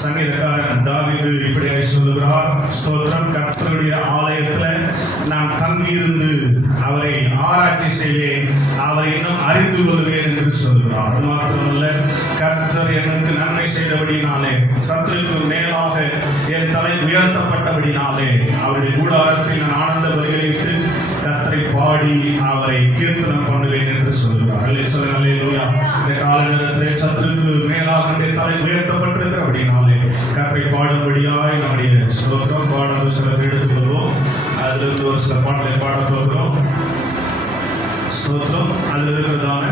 சங்கீதக்காரன் தாவீது இப்படியாக சொல்லுகிறார். ஸ்தோத்திரம். கர்த்தருடைய ஆலயத்தில் நான் தங்கியிருந்து அவரை ஆராய்ச்சி செய்வேன், அவரை இன்னும் அறிந்து கொள்வேன் என்று சொல்கிறார். அது மாத்திரமல்ல, கர்த்தர் எனக்கு நன்மை செய்தபடினாலே, சத்துருக்கு மேலாக என் தலை உயர்த்தப்பட்டபடினாலே அவருடைய கூடாரத்தில் நான் ஆனந்த பலியிட்டு கர்த்தரை பாடி அவரை கீர்த்தனம் பண்ணுவேன் என்று சொல்கிறார். அல்லேலூயா. இந்த கால நேரத்தில் சத்துருக்கு மேலாக என் தலை உயர்த்தப்பட்டிருக்கிறபடினாலே கர்த்தரை பாடும்படியாய் நம்முடைய ஸ்தோத்திரம் பாடல் சில எடுத்துக் கொள்வோம். அதிலிருந்து ஒரு சில பாடலை பாட போகிறோம். ஸ்தோத்திரம். அதில் இருக்கிறதான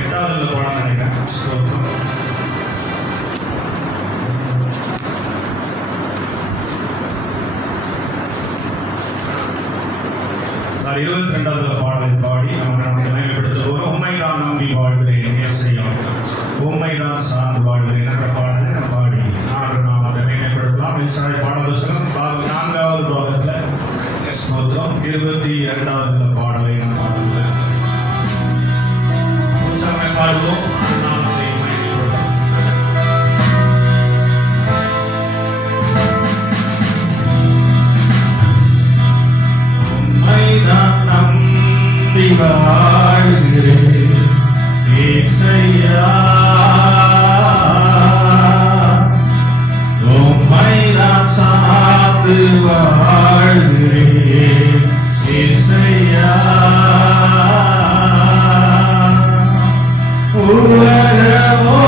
8வது பாடம் நினைக்கிறேன். ஸ்தோத்திரம். சாரி, 22வது பாடலை பாடி நம்ம மேம்படுத்துவோம். உண்மைதான் நம்பி வாழ்கிறேன் ஏசையா, உண்மைதான் சார்ந்து வாழ்கிறேன் என்ற பாடலை நம்ம பாடி நாம் அதை மேம்படுத்தலாம். மின்சார பாடல் புத்தகம் 4வது பாகத்தில் ஸ்தோத்திரம் 22வது பாடலை நாம் பாடுவோம். பாடுவோம். உம்மைதான் நம்பி வாழ்கிறேன் ஏசையா, உம்மைதான் சார்ந்து வாழ்கிறேன் ஏசையா. உலகமோ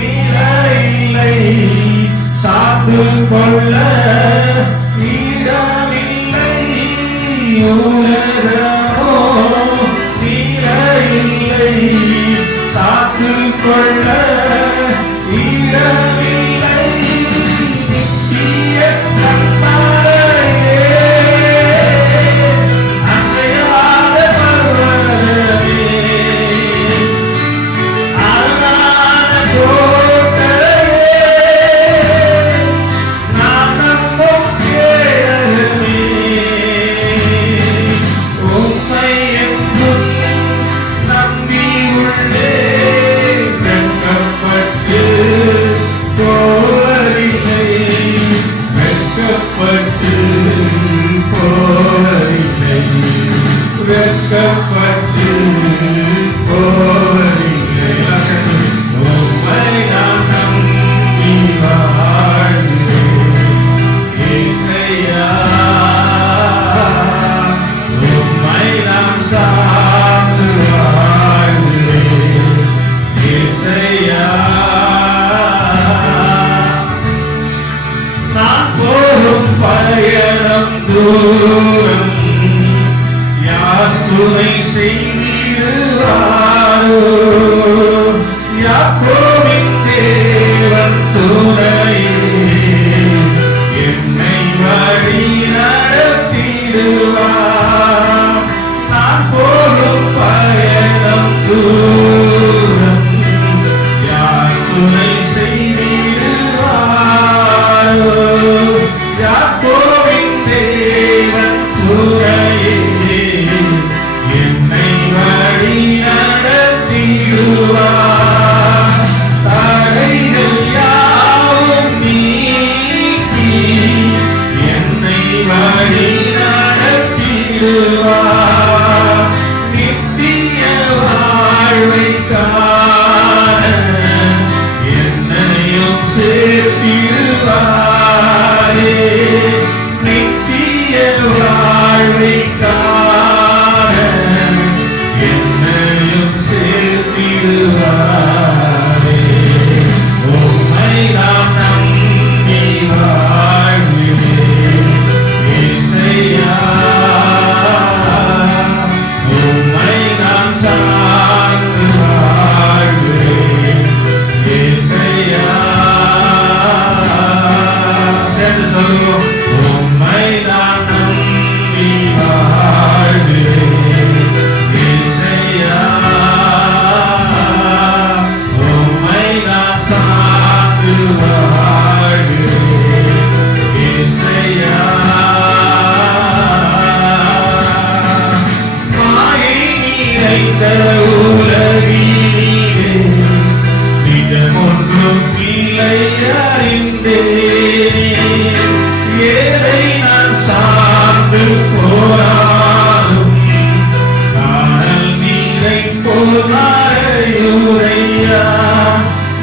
இல்லை, சாத்து கொள்ள இடமில்லை. உலகமோ இல்லை, சாத்து கொள்ள இடமில்லை. Yeah.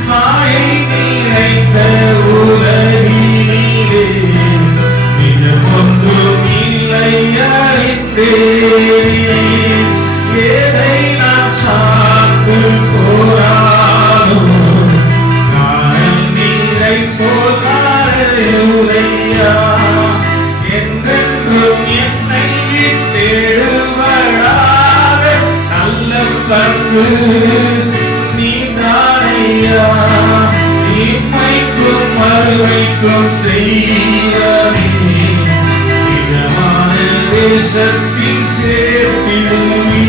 மாயை நிறைந்த உலகினிலே நிஜமொன்றும் இல்லை அறிந்தேன். எதை நான் சார்ந்து போராடும் காரணம் நீரை போல் காரையுரையா. என்றென்றும் என்னை விட்டெழுவடாத நல்ல பண்பு நீதானையா. இம்மைக்கும் மறுமைக்கும் தெய்வமே இதமான தேசத்தில் சேர்த்திடுமே.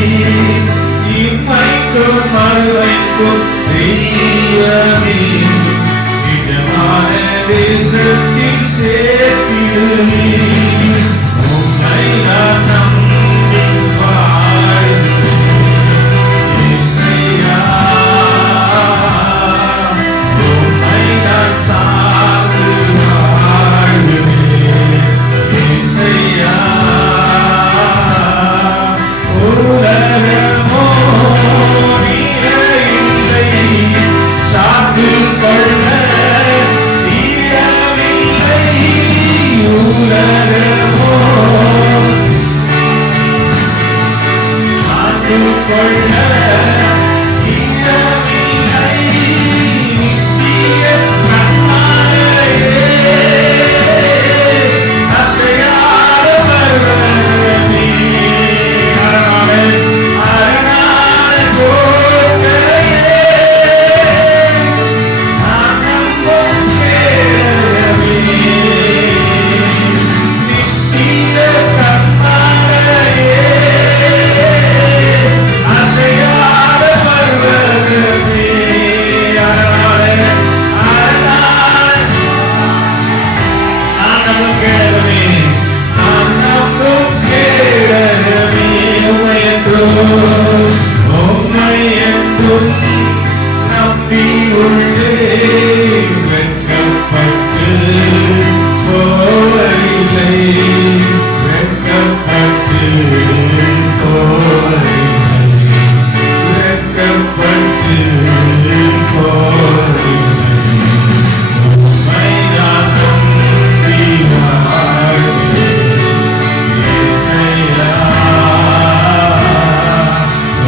இம்மைக்கும் மறுமைக்கும் தெய்வமே இதமான தேசத்தில் சேர்த்திடுமே. உம்மை நான் நம்பி வாழ்கிறேன் இயேசுயா. உம்மை நான் சார்ந்து வாழ்கிறேன் இயேசுயா. உலகமோ நீரை சார்ந்து கொள்ள தீரவில்லை. உலகமோ சார்ந்து கொள்ள தீரவில்லை. நித்திய நன்மையே அசையாத பர்வதமே அரணான கோட்டையே நான் நம்பும் கேடகமே. நித்திய கன்மலையே அசையாத பர்வதமே நான் நம்பும் கேடகமே. நான் நம்பும் கேடகமே. உம்மை என்றும் நம்பி உள்ளேன். வெட்கப்பட்டு போவதில்லை. வெட்கப்பட்டு போவதில்லை. வெட்கப்பட்டு போவதில்லை. உம்மை நான் நம்பி வாழ்கிறேன் இயேசுயா.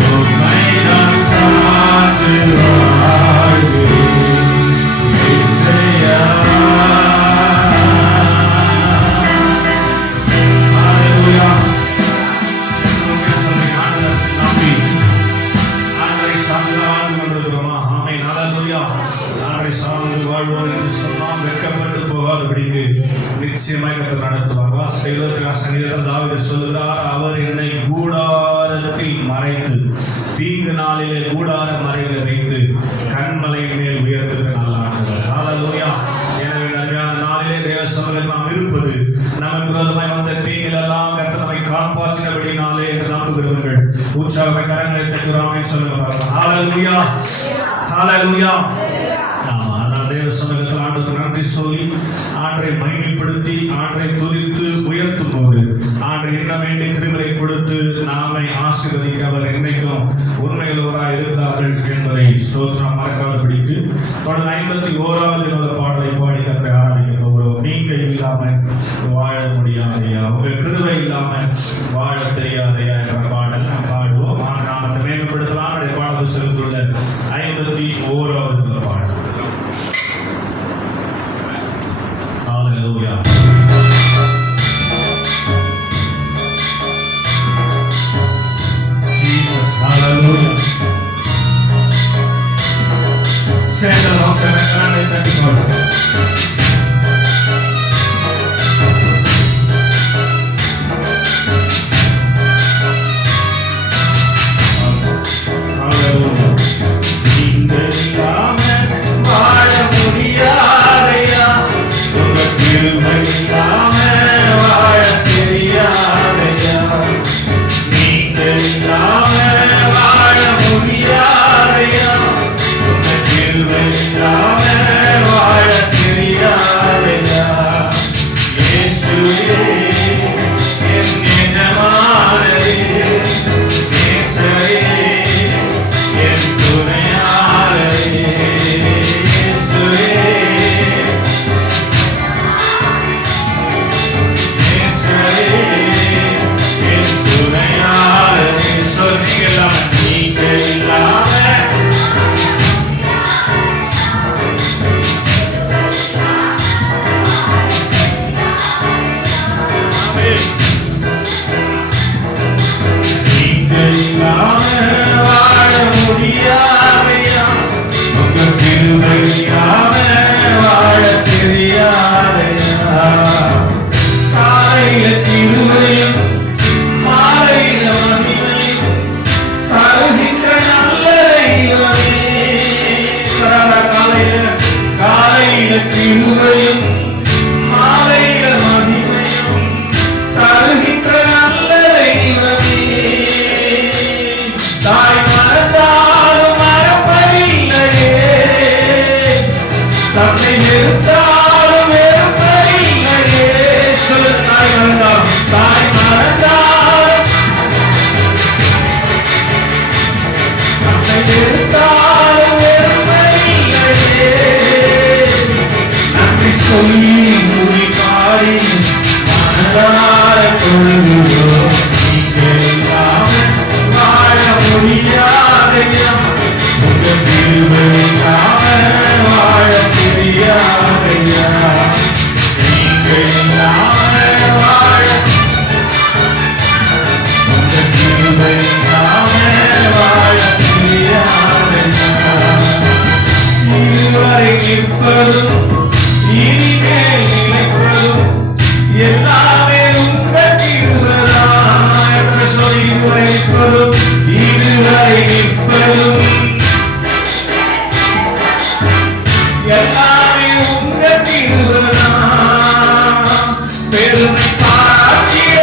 உம்மை நான் சார்ந்து வாழ்கிறேன் இயேசுயா. ஹல்லேலூயா. நம்பி ஆண்டவரை சார்ந்து வாழ்ந்து கொண்டிருக்கிறோமா? ஆமென். ஹல்லேலூயா. ஆண்டவரை சார்ந்து வாழ்வோம் என்று சொன்னால் வெட்கப்பட்டு போகாதபடிக்கு நிச்சயமாய் கர்த்தர் நடத்துவார். வாசிக்க 24 சங்கீதத்தில் தாவீது சொல்கிறார், அவர் என்னை கூடாரத்தில் மறைத்து தீங்கு நாளிலே கூடார மறைவில் வைத்து கண்மலையின் மேல் உயர்த்துகிற நல்ல ஆண்டவர். ஹல்லேலூயா. எனவே நன்மையான நாளிலே தேவ சமூகத்தில் நாம் இருப்பது நமக்கு விரோதமாய் வந்த தீங்கிலெல்லாம் கர்த்தர் நம்மை காப்பாற்றினபடினாலே என்று நம்புகிறவர்கள் உற்சாகமாய் கரங்களை தட்டுகிறாமே சொல்லுங்க பாருங்க. ஹல்லேலூயா. ஹல்லேலூயா. அதனால் தேவ சமூகத்தில் ஆண்டவருக்கு நன்றி சொல்லி ஆண்டரை மகிமைப்படுத்தி ஆண்டரை துதித்து உயர்த்தும் போது ஆண்டை என்ன வேண்டிய கிருபையை கொடுத்து நாமை ஆசீர்வதிக்க அவர் என்னைக்கும் உண்மையுள்ளவராய் இருக்கிறார்கள் என்பதை ஸ்தோத்திரம் மறக்காதபடிக்கு தொடர்ந்து 51வது பாடலை பாடி கர்த்தரை ஆராதிக்க போகிறோம். நீங்க இல்லாம வாழ முடியாதையா, உங்க கிருபை இல்லாம வாழ தெரியாதையா என்ற பாடல் நாம் பாடுவோம். நாமத்தை மேம்படுத்தலாம். பாடல் புத்தகத்தில் 51வது பாடல். Hallelujah. Jesus, hallelujah. Stand along, stand and thank God. Hallelujah. நீங்கள் இல்லாம வாழ முடியாதையா, உங்கள் கிருபை இல்லாம வாழ தெரியாதையா. நீங்கள் இல்லாம வாழ முடியாதையா, உங்கள் கிருபை இல்லாம வாழ தெரியாதையா. வெறுத்தாலும் வெறுப்பதில்லையே. சொல்லு, தாய் மறந்தாலும் தாய் மறந்தாலும் தன்னை வெறுத்தாலும் வெறுப்பதில்லையே. நன்றி சொல்லி மொழி பாடி மனதார தொழுகிறோம். நீங்க இல்லாமல் வாழ முடியாதையா, உங்க கிருபை இல்லாமல் வாழ தெரியாதையா. நீங்க இல்லாமல் வாழ, உங்க கிருபை இல்லாமல் வாழ தெரியாதையா. இதுவரை நிற்பதும் இனிமேல் நினைப்பதும் எல்லாமே உங்க கிருபைதான் என்று சொல்லி உரைப்பதும், இதுவரை நிற்பதும் எல்லாமே உங்க கிருபைதான். பெருமை பாராட்டிய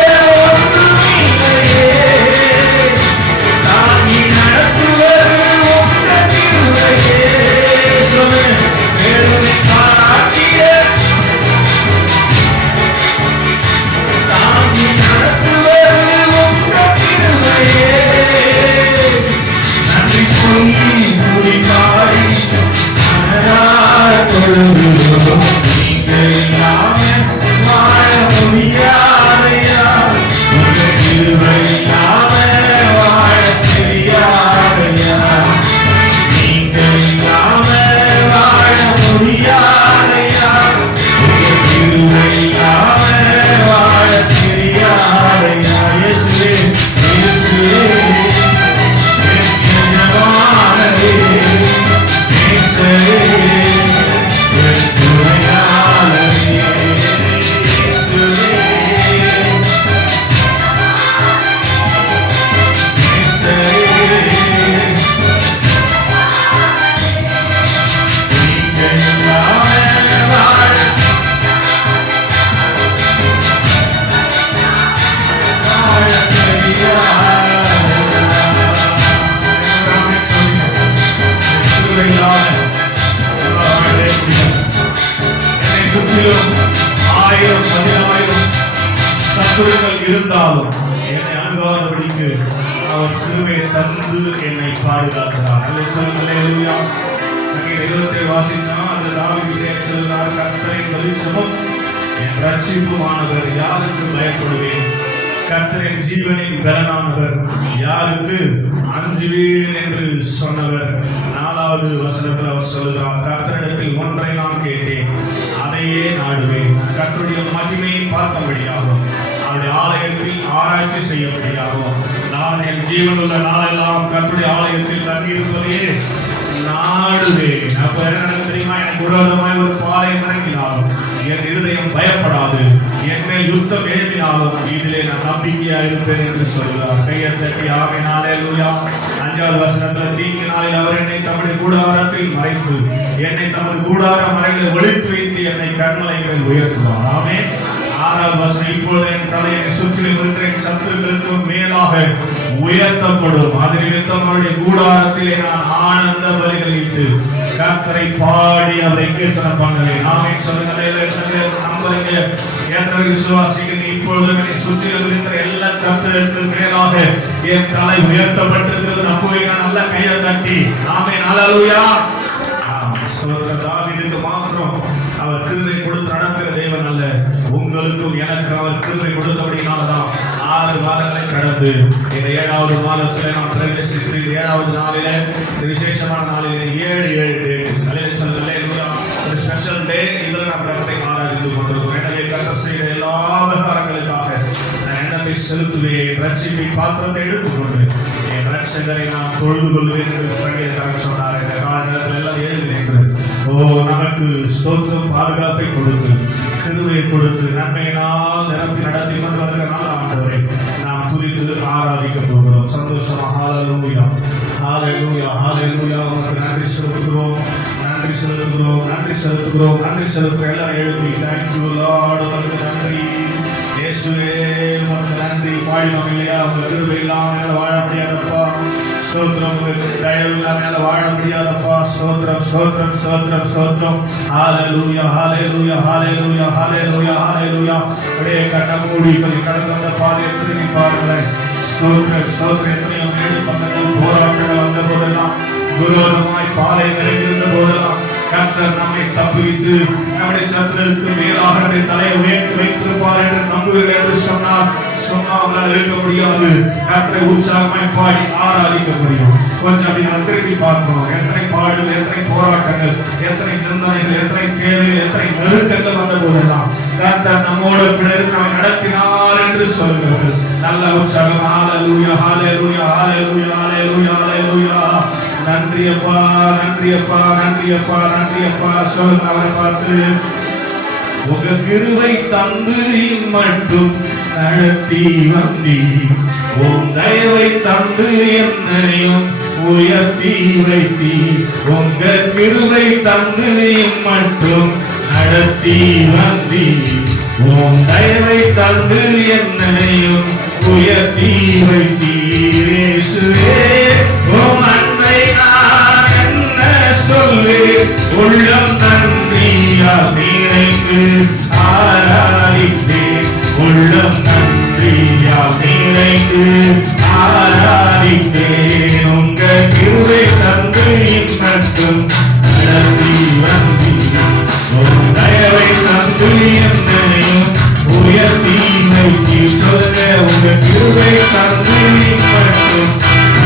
ஒன்றுமில்லையே, தாங்கி நடத்துவது உங்க கிருபையே. சொல்லு, பெருமை பாராட்டிய தாங்கி நடத்துவது உங்க கிருபையே. நன்றி சொல்லி மொழி பாடி மனதார தொழுகிறோம். நீங்க இல்லாமல் வாழ முடியாதையா, உங்க கிருபை இல்லாமல் வாழ தெரியாதையா. நீங்க இல்லாமல் வாழ முடியாதையா, உங்க கிருபை இல்லாமல் வாழ தெரியாதையா. இயேசுவே, இயேசுவே, என் எஜமானரே, நேசரே, என் துணையாளரே. இயேசுவே, நேசரே, நீங்க இல்லாமல் வாழ என்னை சுற்றிலும் 1000 10,000 சத்துருக்கள் இருந்தாலும் என்னை அணுகாதபடிக்கு அவர் கிருபையை தந்து என்னை பாதுகாக்கிறார். அல்லேலூயா. சங்கீதம் 27 வாசிச்சோம். அது தாவீது சொல்றார், கர்த்தரின் வெளிச்சமும் என் ரட்சிப்புமானவர், யாருக்கு பயப்படுவேன்? கர்த்தரின் ஜீவனின் பலனானவர், யாருக்கு அஞ்சுவேன் என்று சொன்னவர். 4வது வசனத்தில் அவர் சொல்கிறார், கர்த்தரிடத்தில் ஒன்றை நான் கேட்டேன், அதையே நாடுவேன். கர்த்தருடைய மகிமையை பார்க்கும்படியாகும், அவருடைய ஆலயத்தில் ஆராய்ச்சி செய்யும்படியாகும். நான் என் ஜீவனுள்ள நாளெல்லாம் கர்த்தருடைய ஆலயத்தில் தங்கியிருப்பதையே நாடுவேன். அப்ப என்ன தெரியுமா, எனக்கு விரோதமாய் ஒரு பாளையம் இறங்கினாலும் என் இருதயம் பயப்படாது, என் மேல் யுத்தம் எழுதினாலும் இதிலே நான் நம்பிக்கையா இருப்பேன் என்று சொல்கிறார். கையை தட்டி ஆமென், அல்லேலூயா. 5வது வசனத்தில், தீங்கு நாளில் அவர் என்னை தம்முடைய கூடாரத்தில் மறைத்து, என்னை தமது கூடார மறையில் ஒளித்து வைத்து என்னை கண்மலைகள் உயர்த்துவார். ஆமென். 6வது வசனம், இப்பொழுது என் தலை என்னை சுற்றிலும் இருக்கிற என் சத்துருக்களுக்கு மேலாக உயர்த்தப்படும். அது நிமித்தம் அவருடைய கூடாரத்திலே நான் ஆனந்த பலிகளிட்டு கர்த்தரை பாடி அவரை கீர்த்தனம் பண்ணுகிறேன். ஆமென் சொல்லுங்க, நம்புறீங்க, ஏற்ற விசுவாசிகள். இப்பொழுது என்னை சுற்றிலும் இருக்கிற எல்லா சத்துருக்களுக்கு மேலாக என் தலை உயர்த்தப்பட்டிருக்கிறது. நம்புவீங்க? நல்ல கையை தட்டி ஆமென், அல்லேலூயா. தாவீதுக்கு மாத்திரம் அவர் கிருபை கொடுத்து நடக்கிற தேவன் அல்ல, உங்களுக்கும் எனக்கு அவர் கிருபை கொடுத்தபடினால்தான் 6 வாரங்களை கடந்து இந்த 7வது மாதத்தில் நாம் பிரவேசித்து 7வது நாளிலே விசேஷமான நாளிலே 7 சொல்லுங்க, ஒரு ஸ்பெஷல் டே. இதில் நாம் கர்த்தரை ஆராதித்துக் கொண்டிருக்கிறோம். எனவே கர்த்தர் செய்த எல்லா விவகாரங்களுக்காக நான் எண்ணத்தை செலுத்துவேன். ரட்சிப்பை பாத்திரத்தை எடுத்துக்கொண்டு என் ரட்சகரை நான் தொழுது கொள்வேன் என்று சங்கீதக்காரன் சொன்னார். இந்த கால நேரத்தில் எல்லாம் எழுதினேன். ஓ, நமக்கு ஸ்தோத்திரம், பாதுகாப்பை கொடுத்து, கிருபையை கொடுத்து, நன்மையினால் நிரப்பி நடத்தி கொண்டு வருகிறனால ஆண்டவரை நாம் துதித்து ஆராதிக்க போகிறோம். சந்தோஷமா ஹல்லேலூயா, ஹல்லேலூயா, ஹல்லேலூயா. உமக்கு நன்றி செலுத்துகிறோம், நன்றி செலுத்துகிறோம், நன்றி செலுத்துகிறோம், நன்றி செலுத்துகிறோம். எல்லாரும் எழுதி, தேங்க்யூ லார்ட், உமக்கு நன்றி இயேசுவே உமக்கு நன்றி. பாடினோம் இல்லையா, உங்க கிருபை இல்லாம மேல வாழ முடியாதப்பா. ஸ்தோத்திரம். உங்க தயவு இல்லாம மேல வாழ முடியாதப்பா. ஸ்தோத்திரம் ஸ்தோத்திரம் ஸ்தோத்திரம் ஸ்தோத்திரம். ஹalleluya ஹalleluya ஹalleluya ஹalleluya ஹalleluya. அப்படியே கண்ண மூடி கடந்து வந்த பாதையை திரும்பி பாருங்களேன். ஸ்தோத்திரம் ஸ்தோத்திரம். எத்தனையோ மேடு பக்கத்தில் போராட்டங்கள் வந்த போதெல்லாம், குருவரமாய் பாலை நிறைந்திருந்த போதெல்லாம் கர்த்தர் நம்மை தப்புவித்து நம்முடைய சத்துருக்கு மேலாக நம்முடைய தலையை உயர்த்தி வைத்திருப்பார் என்று நம்புகிறேன் என்று சொன்னால் இருக்க முடியாது. கர்த்தரை உற்சாகமாய் பாடி ஆராதிக்க முடியும். கொஞ்சம் அப்படி நம்ம திரும்பி பார்க்கணும். எத்தனை பாடுகள், எத்தனை போராட்டங்கள், எத்தனை நிந்தனைகள், எத்தனை தேவைகள், எத்தனை நெருக்கங்கள் வந்த போதெல்லாம் கர்த்தர் நம்மோடு நம்மை நடத்தினார் என்று சொல்கிறார்கள். நல்ல உற்சாகம். ஹalleluya ஹalleluya ஹalleluya ஹalleluya ஹalleluya. நன்றி அப்பா நன்றி அப்பா நன்றி அப்பா நன்றி அப்பா. சொல்லுங்க அவரை பார்த்து, உங்க கிருபை தந்து மட்டும் நடத்தி வந்தி, உன் தயவை தந்து என்னையும் உயர்த்தி வைத்தி. உங்க கிருபை தந்து மட்டும் நடத்தி வந்தி, உன் தயவை தந்து என்னையும் உயர்த்தி வைத்தீரேசுவே. உம் அன்பை நான் என்ன சொல்லு, உள்ளம் நன்றியால் நிறைந்து ஆராதித்தேன். உள்ளம் நன்றியால் நிறைந்து ஆராதித்தேன். உங்க கிருபை தந்து மட்டும் நடத்தி வந்தீர், உம் தயவை தந்து என்னையும் உயர்த்தி வைத்தீர். சொல்லுங்க, உங்க கிருபை தந்து மட்டும்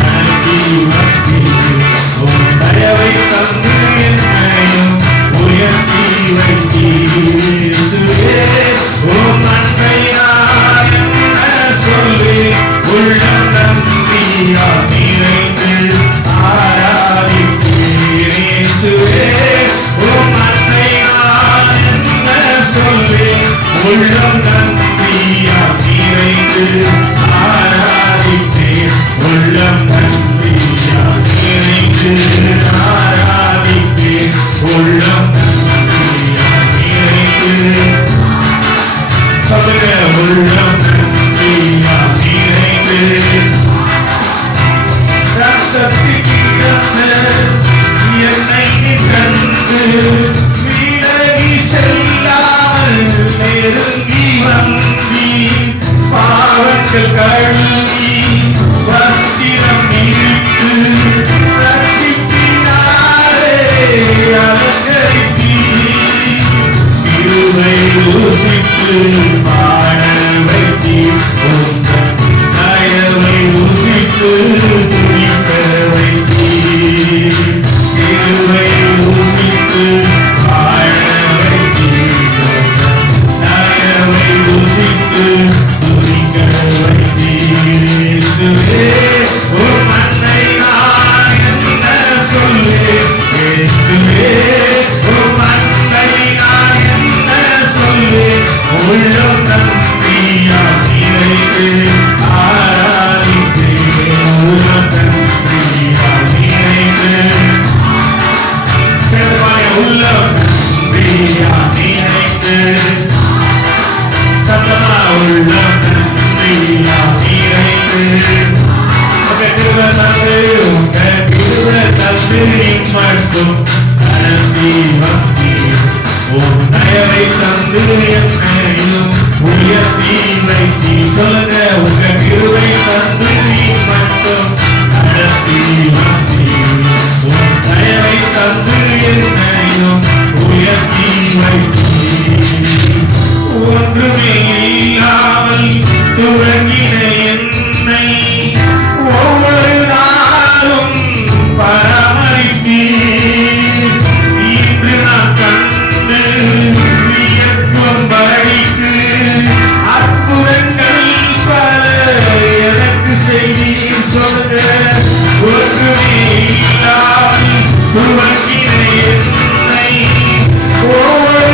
நடத்தி வந்தீர், உம் தயவை தந்து என்னையும் உயர்த்தி வைத்தீர். உம் அன்பை நான் என்ன சொல்லி, உள்ளம் நன்றியால் நிறைந்து ஆராதித்தீர். இயேசுவே, உம் அன்பை நான் என்ன சொல்லி, உள்ளம் நன்றியால் நிறைந்து ஆராதித்தேன். உள்ளம் நன்றியால் நிறைந்து ஆராதித்தேன். உள்ளம் நன்றியால் நிறைந்து. சொல்லுங்க, உள்ளம் நன்றியால் நிறைந்து. ரத்தத்திற்கு என்னை கண்டு விலகி செல்லாமல் நெருங்கி வந்தி, பாவங்கள் கழுவி வஸ்திரம் இழுத்து ரட்சிப்பினாரே அலங்கரித்தீர். கிருபை ருசித்து பாட வைத்தீர். உங்கள் தயவை ருசித்து துதிக்க வைத்தீர். கிருபை ருசித்து பாட வைத்தீர். தயவை ருசித்து துதிக்க வைத்தீர். உம் அன்னை நான் என்ன சொல்லு, இயேசுவே உம் அன்னை நான் என்ன சொல்லு, உள்ளம் நன்றியால் நிறைந்து ஆராதித்தேன். உள்ளம் நன்றியால் நிறைந்து. உள்ளம் நன்றியால் நிறைந்து. சத்தமா, உள்ளம் நன்றியால் நிறைந்து. உங்க கிருபை தந்து, உங்க கிருபை தந்து மட்டும் நடத்தி வந்தீர். உன் தயவை தந்து என்னையும் உயர்த்தி வைத்தீர். சொல்லுங்க, உங்க கிருபை தந்து மட்டும் நடத்தி வந்தீர். உன் தயவை தந்து என்னையும் உயர்த்தி வைத்தீர். ஒன்றுமே இல்லாமல் துவங்கின என்னை ஒவ்வொரு நாளும் பராமரித்தீர். இன்று நான் கண்டு வியக்கும்படிக்கு அற்புதங்கள் பல எனக்கு செய்தீர். சொல்லுங்க, ஒன்றுமே இல்லாமல் துவங்கின என்னை ஒவ்வொரு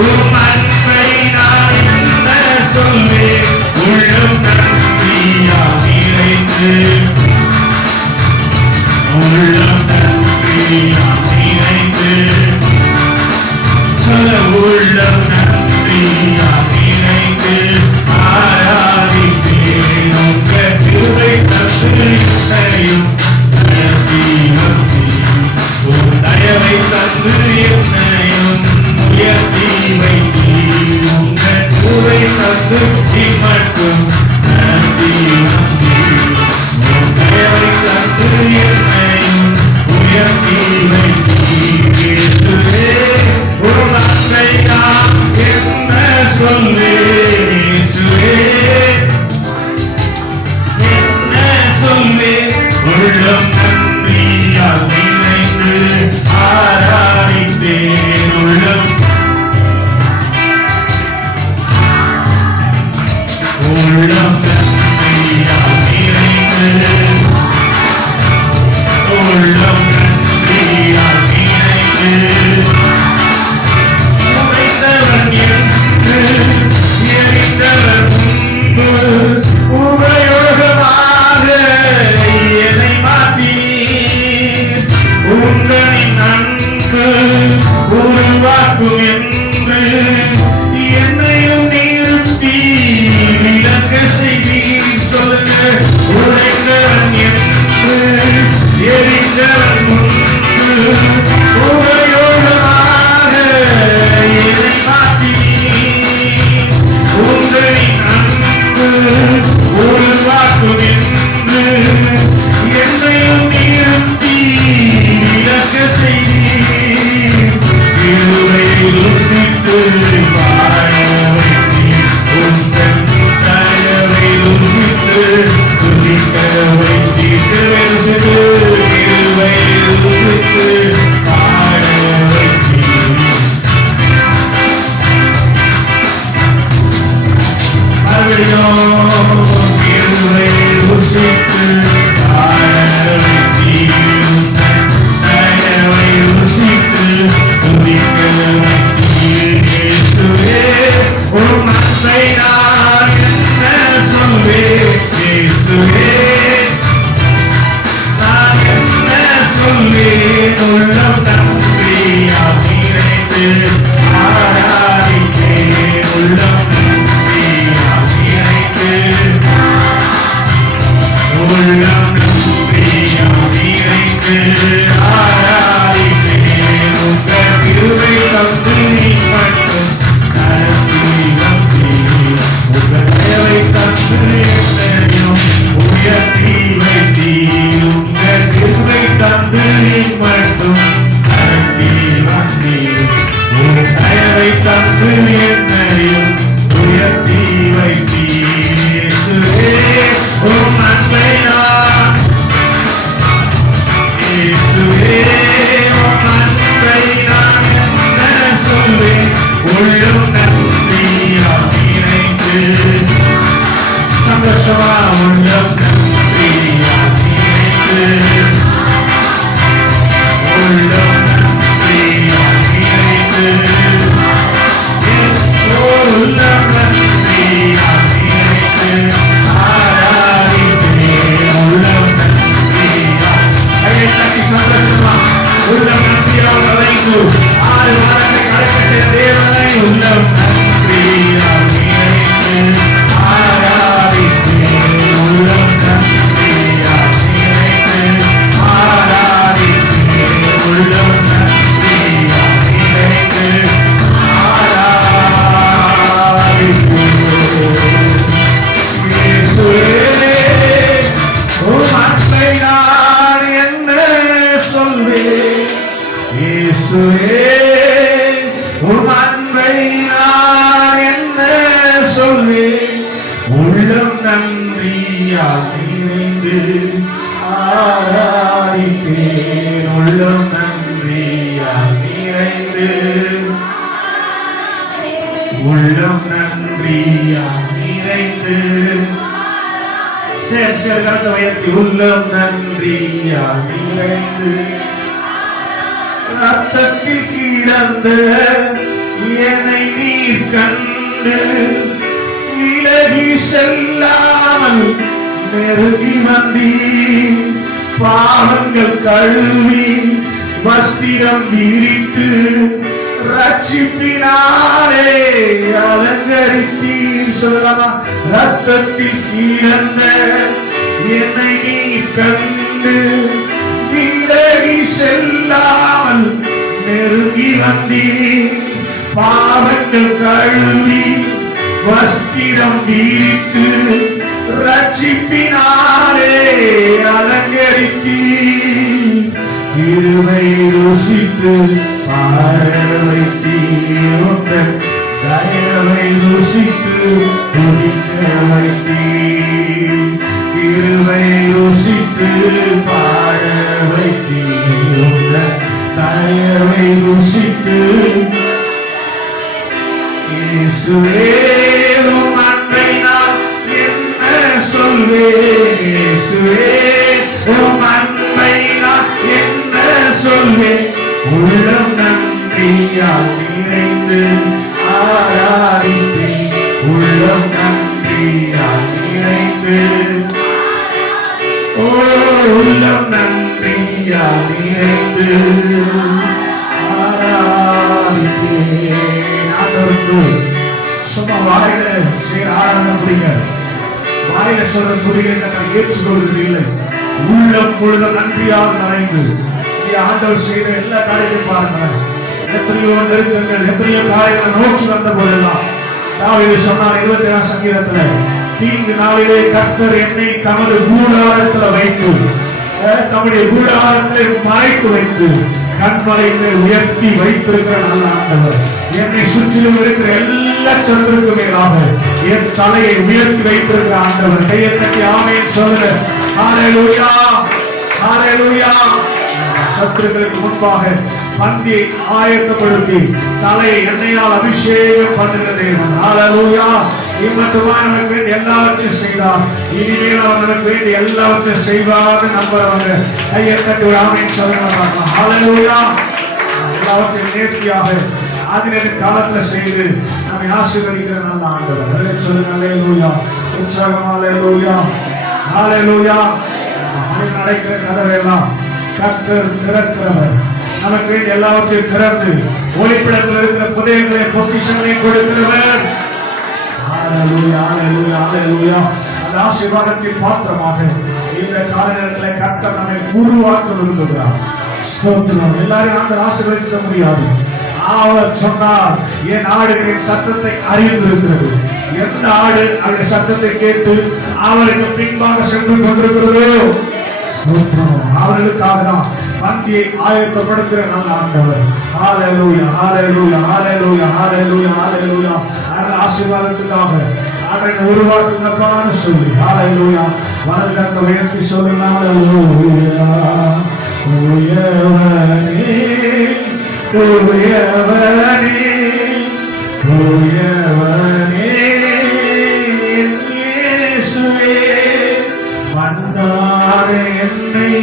உம் அன்பை நான் என்ன சொல்வேன் உள்ளம் நன்றியா நிறைந்து உள்ளம் நன்றியா நிறைந்து சொல்ல உள்ளம் நன்றியா நிறைந்து ஆராதிப்பேன் உங்க கிருபை தந்து என்னையும் உன் தயவை தந்து என்னையும் உயர்த்தி வைத்தீர் உங்க கிருபை தந்து மட்டும் நன்றி உன் தயவை தந்து என்னையும் உயர்த்தி வைத்தீர் உன் அன்பை நான் என்ன சொல்வேன் இயேசுவே என்ன சொல்வேன் உள்ளம் நன்றியால் நினைந்து ஆராதித்தேன் உள்ளம் நன்றியால் நினைந்து உள்ளம் நன்றியால் நினைந்து உரைத்தவன் என்று எரிந்தவர் முன்பு உபயோகமாக என்னை மாற்றி உங்களின் அன்பு உருவாக்கும் என்று என்னையும் நிறுத்தி விளங்க செய்தீர் சொல்லுங்க உரைத்தவன் என்று எரிந்தவன் முன்பு உபயோகமாக என்னை மாற்றி உங்களின் அன்பு உருவாக்கும் என்று என்னையும் நிறுத்தி விளக்க செய்தீர் இருவை ருசித்து வாழ வைத்தீர் உங்கள் தயவை ருசித்து துதிக்க வைத்தீர் இருவை ருசித்து வாழ வைத்தீர் மறுபடியும் இருவை ருசித்து வாழ வைத்தீர் தயவை ருசித்து துதிக்க வைத்தீர் இயேசுவே உம் அன்பை நான் என்ன சொல்வேன் இயேசுவே நான் என்ன சொல்வேன் உள்ளம் நன்றியால் நிறைந்து ஆராதித்தேன் உள்ளம் நன்றியால் நிறைந்து உள்ளம் நன்றியால் நிறைந்து ஆராதித்தேன் உங்க கிருபை தந்து மட்டும் நடத்தி வந்தீர் உங்க தயவை தந்து என்னையும் உயர்த்தி வைத்தீர் உங்க கிருபை தந்து மட்டும் நடத்தி வந்தீர் உங்க தயவை தந்து என்னையும் உயர்த்தி வைத்தீர் இயேசுவே உம் அன்பை நான் இயேசுவே உம் அன்பை நான் என்ன சொல்வேன் உள்ளம் நன்றியால் நிறைந்து சந்தோஷமா உள்ளம் நன்றியால் நிறைந்து உள்ளம் நன்றியால் நிறைந்து உள்ளம் நன்றியால் நிறைந்து ஆராதித்தேன் உள்ளம் நன்றியால் கையை தட்டி சந்தோஷமா உள்ளம் நன்றியால் நிறைந்து 6 வாரத்தை கடக்க செய்த தேவனை உள்ளம் நன்றியால் நிறைந்து ஆராதித்தேன் உள்ளம் நன்றியால் நிறைந்து ஆராதித்தேன் உள்ளம் நன்றியால் நிறைந்து ஆராதித்தேன் இயேசுவே உம் அன்பை நான் என்ன சொல்வேன் இயேசுவே உம் அன்பை நான் என்ன சொல்வேன் உள்ளம் நன்றியால் நிறைந்து ஆராதித்தேன் உள்ளம் நன்றியால் நிறைந்து உள்ளம் நன்றியால் நிறைந்து சேர்த்து உயர்த்தி உள்ளம் நன்றியால் நிறைந்து ரத்தத்தில் கிடந்த என்னை கண்டு விலகி செல்லாமல் நெருங்கி வந்தீர். பாவங்கள் கழுவி வஸ்திரம் விரித்து ரட்சிப்பினாலே அலங்கரித்தீர். சொல்லலாம். ரத்தத்தில் கிடந்த என்னை நீ கண்டு விலகி செல்லாமல் நெருங்கி வந்தீர். பாவங்கள் கழுவி வஸ்திரம் விரித்து ரட்சிப்பினாலே அலங்கரித்தீர். கிருபை ருசித்து பாட வைத்தீர். தயவை ருசித்து துதிக்க வைத்தீர். கிருபை ருசித்து பாட வைத்தீர். தயவை ருசித்து இயேசுவே உம் அன்பை நான் என்ன சொல்வேன். இயேசுவே உம் அன்பை நான் என்ன சொல்வேன். உள்ளம் நன்றியால் நிறைந்து ஆராதித்தேன். உள்ளம் நன்றியால் நிறைந்து உள்ளம் நன்றியால் நிறைந்து ஆராதித்தேன். சும்மா வாயில ஆராதனை புரியுங்க. வாயில சொல்ற துதிகளை ஏற்றுக்கொள்வது இல்லை. உள்ளம் முழுதும் நன்றியால் நிறைந்து ஆண்டவர் செய்த எல்லா காரியத்தையும் பாருங்க. எத்தனையோ நெருக்கங்கள், எத்தனையோ காரியங்களை நோக்கி வந்த போதெல்லாம் தாவீது சொன்னார் 27 சங்கீதத்துல, தீங்கு நாளிலே கர்த்தர் என்னை தமது கூடாரத்துல வைத்து தம்முடைய கூடாரத்தை மறைத்து வைத்து கண்மலையிலே உயர்த்தி வைத்திருக்கிற நல்ல ஆண்டவர். என்னை சுற்றிலும் இருக்கிற எல்லா சந்திரருக்கு மேலாக என் தலையை உயர்த்தி வைத்திருக்கிற ஆண்டவர். கையை தட்டி ஆமென் சொல்லுங்க. ஹல்லேலூயா, ஹல்லேலூயா. சத்துருக்களுக்கு முன்பாக பந்தியை ஆயத்தப்படுத்தி தலையை எண்ணெயால் அபிஷேகம் பண்ணுகிற தேவன். ஹல்லேலூயா. இம்மட்டுமா நமக்கு வேண்டிய எல்லாவற்றையும் செய்தார். இனிமேல் அவர் நமக்கு வேண்டிய எல்லாவற்றையும் செய்வார் நம்புறவங்க கையை தட்டி ஆமென் சொல்லுங்க. ஹல்லேலூயா. எல்லாவற்றையும் நேர்த்தியாக ஆதினத்தின் காலத்துல செய்து நம்மை ஆசீர்வதிக்கிற நல்ல ஆண்டவர். சொல்லுங்க. ஹல்லேலூயா. உற்சாகம். ஹல்லேலூயா, ஹல்லேலூயா. நடக்கிற கதவையெல்லாம் கர்த்தர் திறக்கிறவர். நமக்கு வேண்டிய எல்லாவற்றையும் திறந்து ஒளிப்பிடத்தில் இருக்கிற புதையங்களை பொக்கிஷங்களை கொடுக்கிறவர். ஹல்லேலூயா, ஹல்லேலூயா, ஹல்லேலூயா. அந்த ஆசீர்வாதத்தின் பாத்திரமாக இந்த கால நேரத்தில் கர்த்தர் நம்மை உருவாக்க விரும்புகிறார். ஸ்தோத்திரம். எல்லாரும் அந்த ஆசீர்வதிக்க முடியாது. அவர் சொன்னார், என் ஆடுகளின் சத்தத்தை அறிந்திருக்கிறது. எந்த ஆடு அந்த சத்தத்தை கேட்டு அவருக்கு பின்பாக சென்று கொண்டிருக்கிறதோ அவர்களுக்காக தான் பந்தியை ஆயத்தப்படுத்துகிற நல்ல ஆண்டவர். ஹல்லேலூயா, ஹல்லேலூயா, ஹல்லேலூயா, ஹல்லேலூயா, ஹல்லேலூயா. அந்த ஆசீர்வாதத்துக்காக அவரை உருவாக்குனப்பான்னு சொல்லி ஹல்லேலூயா வலது கரத்தை உயர்த்தி சொல்லுங்க. ஹல்லேலூயா. உயர்வனே, உயர்வனே, உயர்வனே இயேசுவே. மன்னான என்னை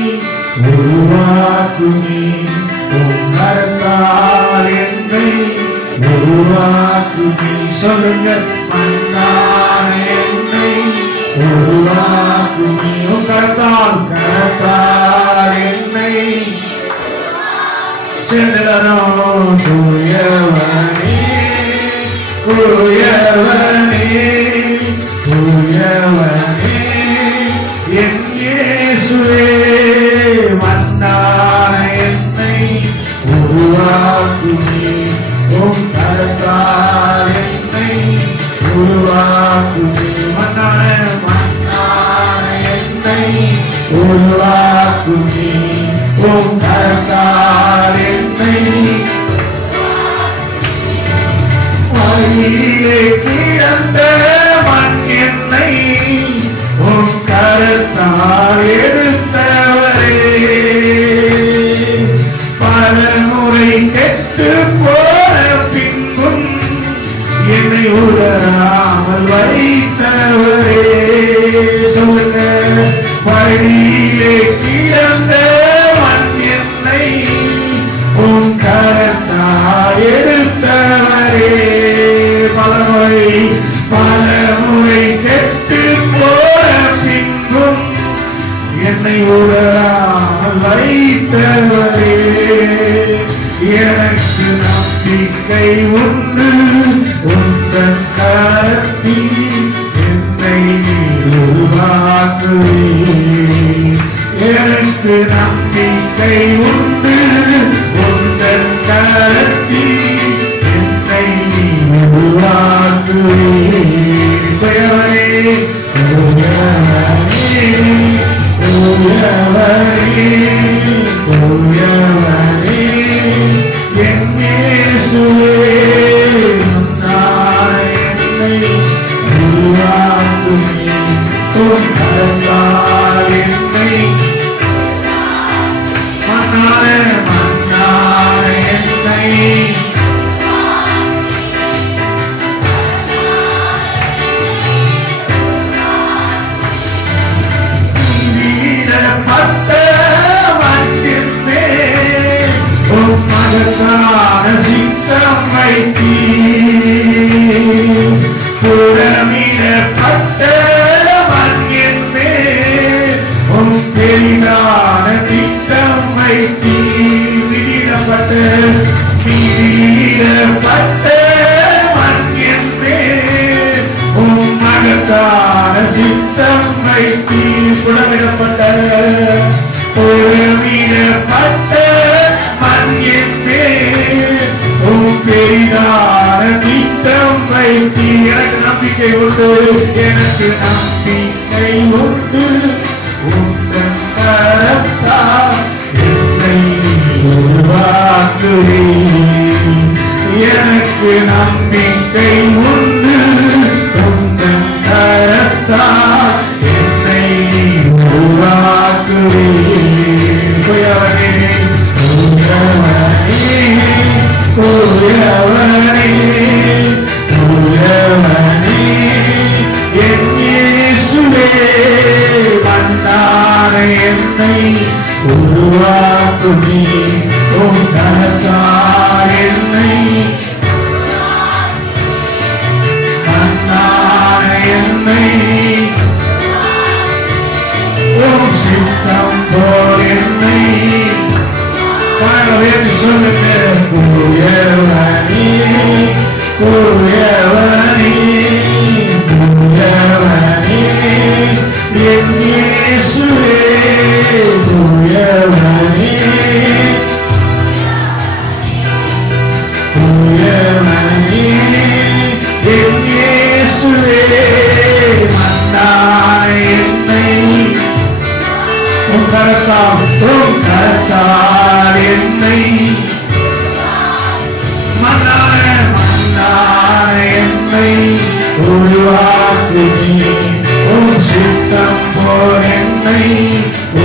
உருவாக்குமே, உம் கரத்தால் என்னை உருவாக்குமே. சொல்லுங்க. மன்னான என்னை உருவாக்குமே, உம் கரத்தால், கரத்தால் என்னை சென்றனோ. உயர்வனே, உயர்வனே, உயர்வனே என் இயேசுவே. மன்னான என்னை உருவாக்குமே, உம் கரத்தால் என்னை உருவாக்குமே. மன்னான, மன்னான என்னை உருவாக்குமே, உம் கரத்தால் என்னை வழியிலே கிடந்த மண் என்னை உம் கரத்தால் எடுத்தவரே. பலமுறை கெட்டு போன பின்பும் என்னை உதறாமல் வைத்தவரே. சொல்லுங்க. வழியிலே கிடந்த மண் என்னை உம் கரத்தால் எடுத்தவரே. வைத்தவரே, எனக்கு நம்பிக்கை உண்டு. உந்தன் கரத்தில் என்னை உருவாக்குவே, எனக்கு நம்பிக்கை உண்டு. உந்தன் கரத்தில் என்னை உருவாக்குவே. தேவனே, என் இயேசுவே, உன்னாலே என்னை உருவாக்குவே. உன் கரத்தால் என்னை மன்னாலே என்னை மகத்தான சித்தம் வைத்தீர். புறமிடப்பட்ட மண்ணின் மேல் உம் பெரிதான திட்டம் வைத்தீர். மிதியிடப்பட்ட மண்ணின் மேல் உம் மகத்தான சித்தம் வைத்தீர். புறமிடப்பட்ட பெரிதான திட்டம் வைத்து எனக்கு நம்பிக்கை உண்டு. எனக்கு நம்பிக்கை உண்டு. உந்தன் கரத்தால் என்னை உருவாக்குவே, எனக்கு நம்பிக்கை உண்டு. உந்தன் கரத்தால் என்னை உருவாக்குவே. என் இயேசுவே, மன்னாலே என்னை உருவாக்குவே. உம் கரத்தால் என்னை மன்னாலே என்னை உம் சித்தம் போல் என்னை சொல்லுங்க. தூயவனே, தூயவனே, தூயவனே, என் இயேசுவே, தூயவனே, தூயவனே, என் இயேசுவே, மன்னாலே என்னை உம் கரத்தால் என்னை மன்னாலே என்னை உருவாக்குவே. உம் சித்தம் போல் என்னை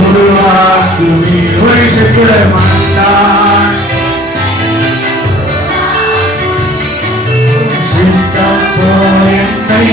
உருவாக்குவே. ஒரு செக்குட சித்தம் போல் என்னை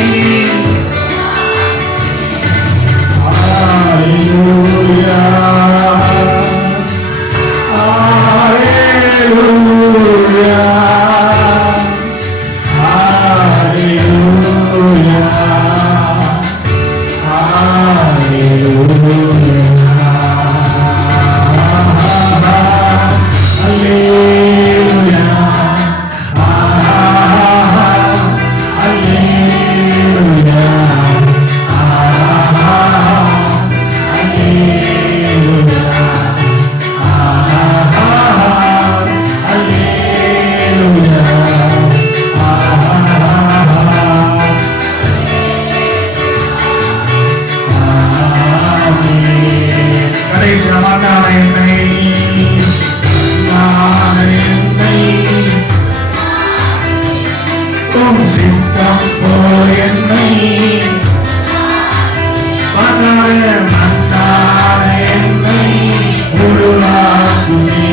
சித்தம் போல் என்னை மன்னாலே என்னை உருவாக்குவே.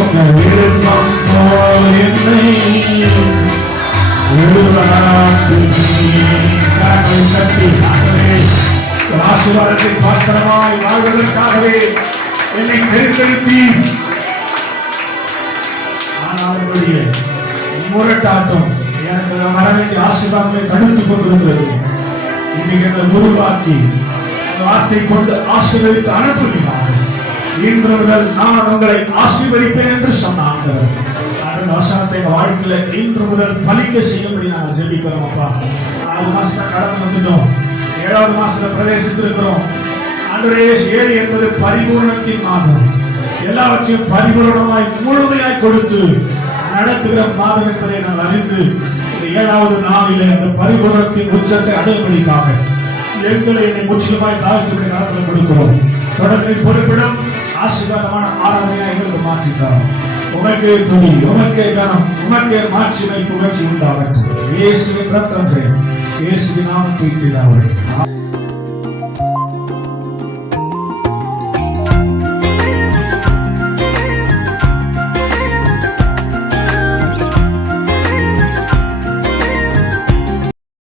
உங்கள் விருப்பம் போல் என்னை உருவாக்குவே. சக்தி ஆசீர்வாதத்தின் பாத்திரமாய் வாழ்வதற்காகவே என்னை தெரிந்தெடுத்தி அவர்களுடைய முரட்டாட்டம் எனக்கு வர வேண்டிய ஆசீர்வாதங்களை தடுத்துக் கொண்டிருக்கிறது. இன்னைக்கு என்னை உருவாக்கி வார்த்தை கொண்டு ஆசீர்வதித்து அனுப்புகிறார்கள். இன்று முதல் நான் உங்களை ஆசீர்வதிப்பேன் என்று சொன்னாங்க. வசனத்தை வாழ்க்கையில இன்று முதல் பலிக்க செய்யும்படி நாங்கள் ஜெபிக்கிறோம். அப்பா 6 மாசத்துல கடந்து வந்துட்டோம், 7வது மாசத்துல பிரவேசித்திருக்கிறோம். ஆண்டவரே, 7 என்பது பரிபூரணத்தின் மாதம். எல்லாவற்றையும் பரிபூரணமாய் முழுமையாய் கொடுத்து நடத்துகிற மாதம் என்பதை நாங்கள் அறிந்து இந்த 7வது நாளிலே அந்த பரிபூரணத்தின் உச்சத்தை அடைவதற்காக எங்களை என்னை முற்றிலுமாய் தாழ்த்துடைய காலத்தில் கொடுக்கிறோம். தொடர்ந்து பொறுப்பிடம் ஆசீர்வாதமான ஆராதனையா எங்களுக்கு மாற்றிட்டார். உமக்கே துணி, உமக்கே கனம், உமக்கே மாட்சிமை புகழ்ச்சி உண்டாகட்டும். இயேசுவின் ரத்தம், இயேசுவின் நாமத்தில் பிதாவே.